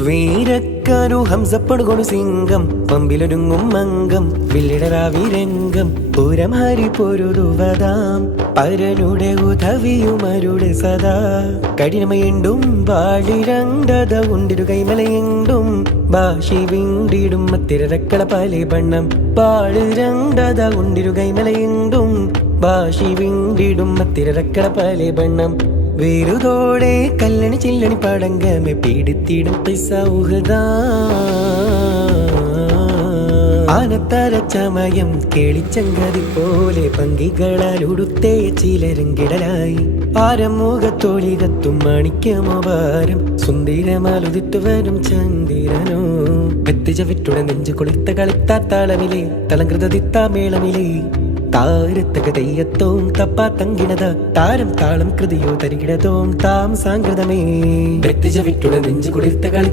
വീരക്കാരു ഹംസപ്പെടുകൊണു സിംഗം പമ്പിലൊരുങ്ങും മംഗം വില്ലിടരാവിരംഗം പൂരം ഹരി പൊരുതുവതാം പരനുടെ ഉദവിയുമരുടെ സദാ കഠിനമയുണ്ടും വാളിരണ്ടത ഉണ്ടിരു കൈമലയുണ്ടും ഭാഷി വീണ്ടിടും മത്തിരക്കള പല ബണ്ണം പാള് രണ്ടത ഉണ്ടിരു കൈമലയുണ്ടും ഭാഷി വീണ്ടിടും മത്തിരക്കള പല ബണ്ണം വേരുതോടെ കല്ലണി ചില്ലണി പടങ്കമെ പീഡിത്തിടും സൗഹൃദ ആനത്തര ചമയം കേളിച്ചങ്കതി പോലെ പങ്കികളാൽ ഉടുത്തേ ചിലരങ്കിടലായി ആരമുഖത്തോളികത്തും മാണിക്യമോപാരം സുന്ദരമാലുദിത്തു വരും ചന്ദിരനോ വെത്തിജവിറ്റുടെ നെഞ്ചു കൊളിത്ത കളിത്താത്താളമിലെ തലങ്കൃതദിത്താ മേളമിലെ താരത്തക തെയ്യത്തോം തപ്പാ തങ്കിണത താരം താളം കൃതിയോ തരികിടതോം താം സാങ്കൃതമേ വെത്തിജവിറ്റുടെ നെഞ്ചു കൊളിത്ത കളി